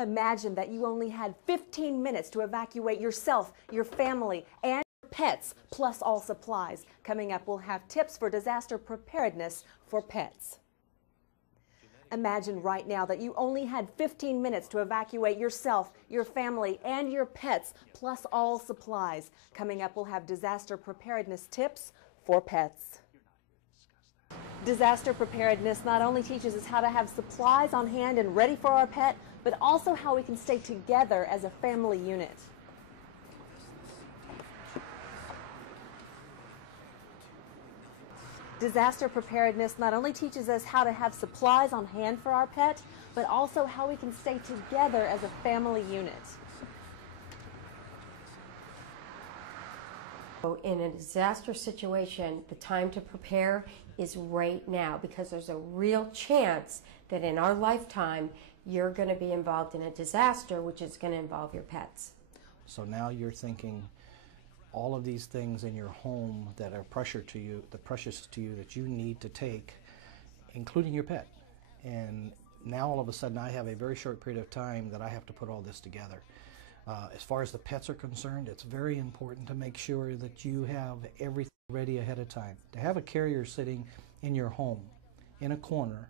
Imagine that you only had 15 minutes to evacuate yourself, your family, and your pets, plus all supplies. Coming up, we'll have tips for disaster preparedness for pets. Imagine right now that you only had 15 minutes to evacuate yourself, your family, and your pets, plus all supplies. Coming up, we'll have disaster preparedness tips for pets. Disaster preparedness not only teaches us how to have supplies on hand and ready for our pet, but also how we can stay together as a family unit. Disaster preparedness not only teaches us how to have supplies on hand for our pet, but also how we can stay together as a family unit. In a disaster situation, the time to prepare is right now, because there's a real chance that in our lifetime you're going to be involved in a disaster which is going to involve your pets. So now you're thinking all of these things in your home that are precious to you that you need to take, including your pet. And now all of a sudden I have a very short period of time that I have to put all this together. As far as the pets are concerned, it's very important to make sure that you have everything ready ahead of time. To have a carrier sitting in your home in a corner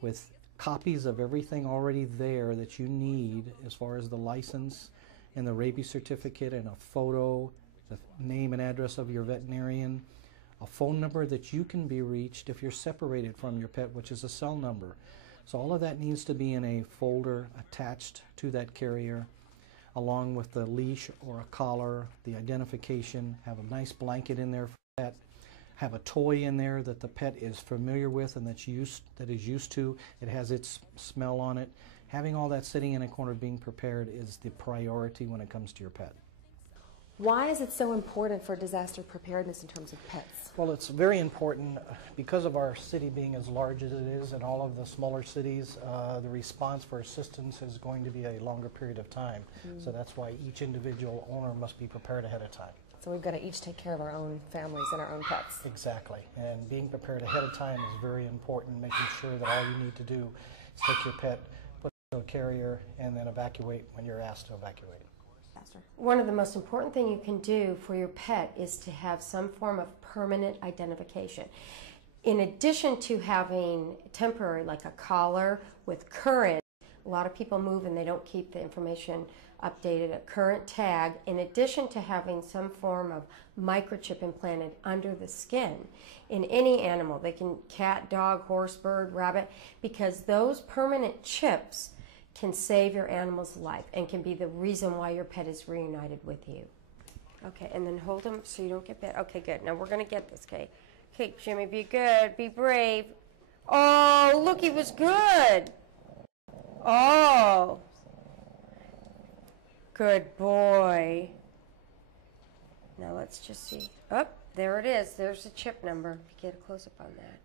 with copies of everything already there that you need, as far as the license and the rabies certificate and a photo, the name and address of your veterinarian, a phone number that you can be reached if you're separated from your pet, which is a cell number. So all of that needs to be in a folder attached to that carrier, along with the leash or a collar, the identification, have a nice blanket in there for the pet, have a toy in there that the pet is familiar with and that is used to. It has its smell on it. Having all that sitting in a corner being prepared is the priority when it comes to your pet. Why is it so important for disaster preparedness in terms of pets? Well, it's very important because of our city being as large as it is and all of the smaller cities. The response for assistance is going to be a longer period of time. So that's why each individual owner must be prepared ahead of time. So we've got to each take care of our own families and our own pets. Exactly. And being prepared ahead of time is very important, making sure that all you need to do is take your pet, put it into a carrier, and then evacuate when you're asked to evacuate. One of the most important things you can do for your pet is to have some form of permanent identification. In addition to having temporary, like a collar with current, a lot of people move and they don't keep the information updated, a current tag, in addition to having some form of microchip implanted under the skin in any animal. They can cat, dog, horse, bird, rabbit, because those permanent chips can save your animal's life and can be the reason why your pet is reunited with you. Okay, and then hold them so you don't get bit. Okay, good. Now we're going to get this, okay? Okay, Jimmy, be good. Be brave. Oh, look, he was good. Oh. Good boy. Now let's just see. Oh, there it is. There's the chip number. Get a close-up on that.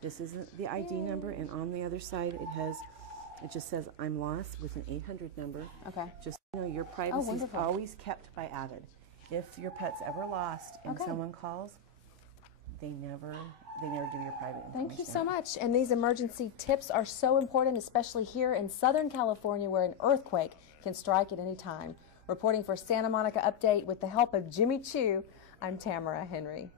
This isn't the ID number, and on the other side it just says I'm lost with an 800 number. Okay. Just so you know, your privacy is always kept by Avid. If your pet's ever lost and someone calls, they never give your private information. Thank you so much. And these emergency tips are so important, especially here in Southern California, where an earthquake can strike at any time. Reporting for Santa Monica Update with the help of Jimmy Chu, I'm Tamara Henry.